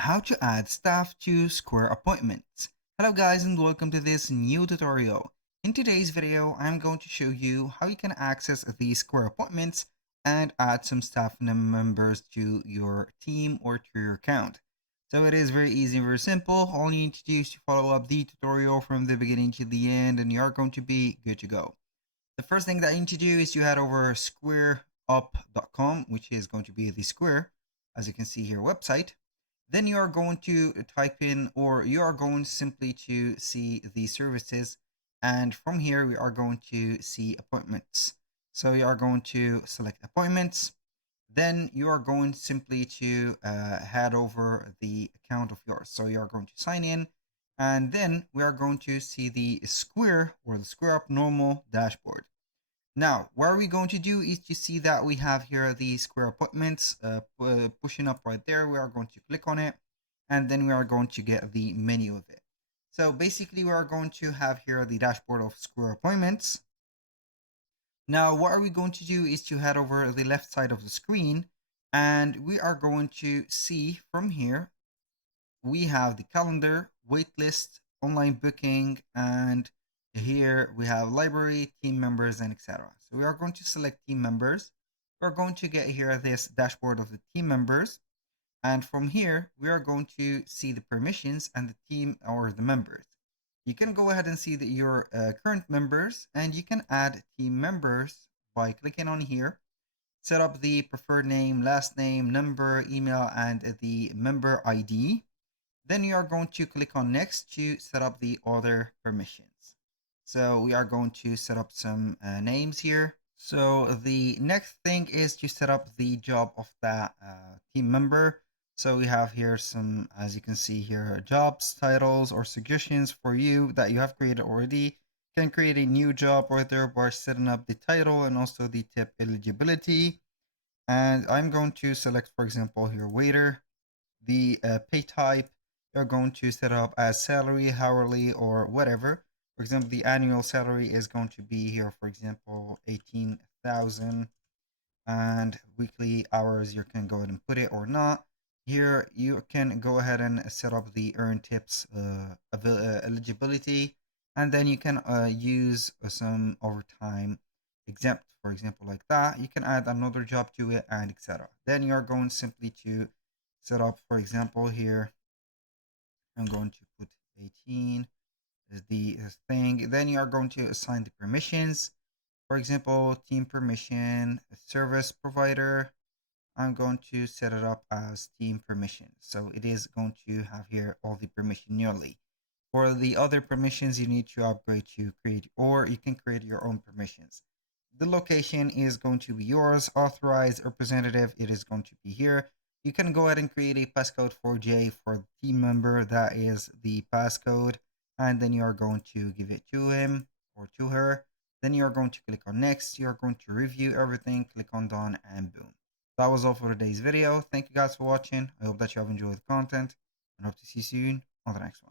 How to add staff to Square Appointments. Hello guys and welcome to this new tutorial. In today's video, I'm going to show you how you can access the Square Appointments and add some staff members to your team or to your account. So it is very easy and very simple. All you need to do is to follow up the tutorial from the beginning to the end and you are going to be good to go. The first thing that you need to do is you head over squareup.com, which is going to be the Square, as you can see here, website. Then you are going to type in, or you are going simply to see the services. And from here, we are going to see appointments. So you are going to select appointments. Then you are going simply to head over the account of yours. So you are going to sign in. And then we are going to see the Square or the Square Up normal dashboard. Now, what are we going to do is to see that we have here the Square Appointments pushing up right there. We are going to click on it and then we are going to get the menu of it. So basically we are going to have here the dashboard of Square Appointments. Now, what are we going to do is to head over the left side of the screen and we are going to see from here, we have the calendar, waitlist, online booking, and here we have library, team members, and etc. So we are going to select team members. We're going to get here this dashboard of the team members. And from here, we are going to see the permissions and the team or the members. You can go ahead and see your current members and you can add team members by clicking on here. Set up the preferred name, last name, number, email, and the member ID. Then you are going to click on next to set up the other permissions. So we are going to set up some names here. So the next thing is to set up the job of that team member. So we have here some, as you can see here, jobs, titles, or suggestions for you that you have created already. You can create a new job right there by setting up the title and also the tip eligibility. And I'm going to select, for example, here, waiter. The pay type, you're going to set up as salary, hourly, or whatever. For example, the annual salary is going to be here, for example, 18,000, and weekly hours, you can go ahead and put it or not. Here, you can go ahead and set up the earn tips eligibility, and then you can use some overtime exempt, for example, like that. You can add another job to it and etc. Then you are going simply to set up, for example, here, I'm going to put 18 as the thing. Then you are going to assign the permissions. For example, team permission, service provider. I'm going to set it up as team permission. So it is going to have here all the permission nearly. For the other permissions, you need to upgrade to create, or you can create your own permissions. The location is going to be yours. Authorized representative, it is going to be here. You can go ahead and create a passcode for J for the team member. That is the passcode. And then you are going to give it to him or to her. Then you are going to click on next. You are going to review everything, click on done, and boom. That was all for today's video. Thank you guys for watching. I hope that you have enjoyed the content and hope to see you soon on the next one.